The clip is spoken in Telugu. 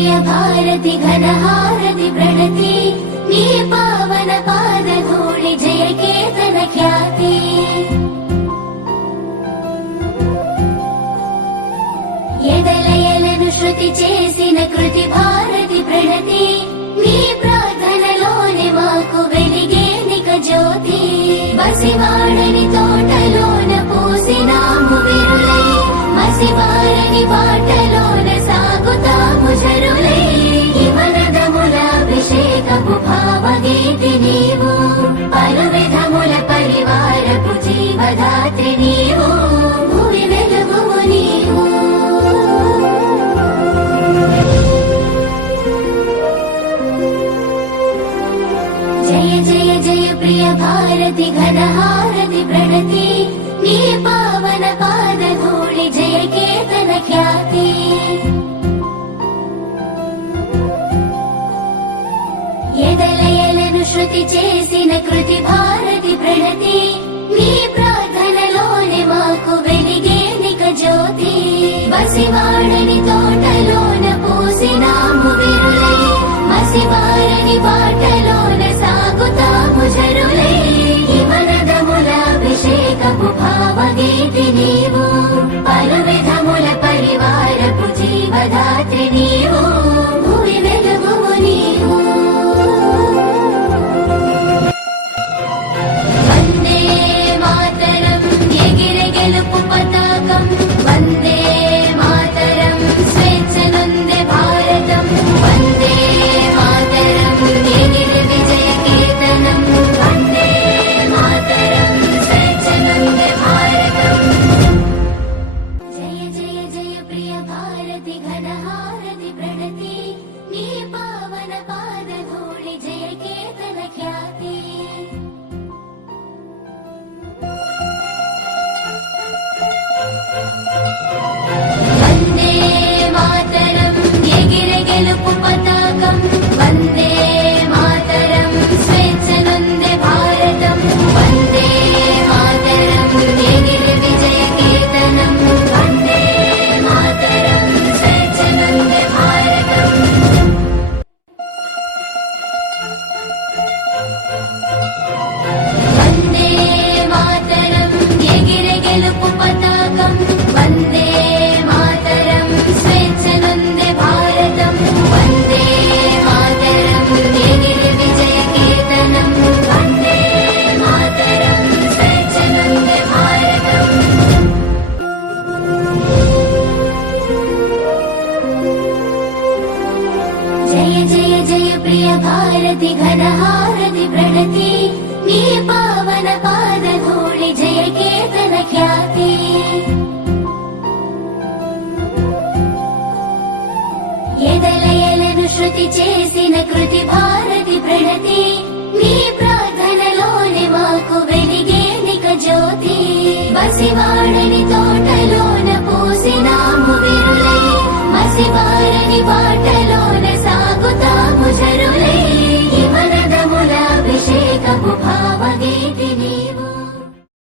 ప్రియ భారతి ఘనహారతి ప్రణతి నీ పావన పాద ధూళి జయ కీర్తన ఖ్యాతి ఎదలయలను శృతి చేసిన కృతి భారతి ప్రణతి నీ ప్రార్థనలోని మాకు వెలిగేనిక జ్యోతి బసివాడని తోటలోన పూసినాము విరులై మసివారని బాటలోన సాగుతాము జరులై హిమనదములాభిషేకపు భావగీతి నీవు పలు విధముల పరివారపు జీవదాత్రి నీవు భూమి వెలుగువు నీవు జయ జయ జయ ప్రియ భారతి ఘనహారతి ప్రణతి నీ పావన పాద ధూళి జయ కీర్తన ఖ్యాతి ఎదలయలను శృతి చేసిన కృతి భారతి ప్రణతి నీ ప్రార్థనలోని మాకు వెలిగేనిక జ్యోతి బసివాడని తోటలోన పూసినాము విరులై మసివారని బాటలోన సాగుతాము జరులై హిమనదములాభిషేకపు భావగీతి నీవు పలు విధముల పరివారపు జీవదాత్రి నీవు భూమి వెలుగువు నీవు వందే మాతరం ఎగిరె గెలుపు పతాకం వందే మాతరం స్వేచ్ఛ నొందే భారతం వందే మాతరం ఎగిరె విజయ కీర్తనం వందే మాతరం స్వేచ్ఛ నొందే భారతం జయ జయ జయ ప్రియ భారతి ఘనహారతి ప్రణతి నీ పావన పాద ధూళి జయ కీర్తన ఖ్యాతి వందే మాతరం ఎగిరె గెలుపు పతాకం వందే మాతరం స్వేచ్ఛ నొందే భారతం వందే మాతరం ఎగిరె విజయ కీర్తనం వందే మాతరం స్వేచ్ఛ నొందే భారతం వందే మాతరం ఎగిరె గెలుపు పతాకం వందే మాతరం స్వేచ్ఛ నొందే భారతం వందే మాతరం ఎగిరె విజయ కీర్తనం వందే మాతరం స్వేచ్ఛ నొందే భారతం జయ జయ జయ ప్రియ భారతి ఘనహారతి ప్రణతి నీ పావన పాద ధూళి జయ కీర్తన ఖ్యాతి ఎదలయలను శృతి చేసిన కృతి భారతి ప్రణతి నీ ప్రార్థనలోని మాకు వెలిగేనిక జ్యోతి బసివాడని తోటలోన పూసినాము విరులై మసివారని బాట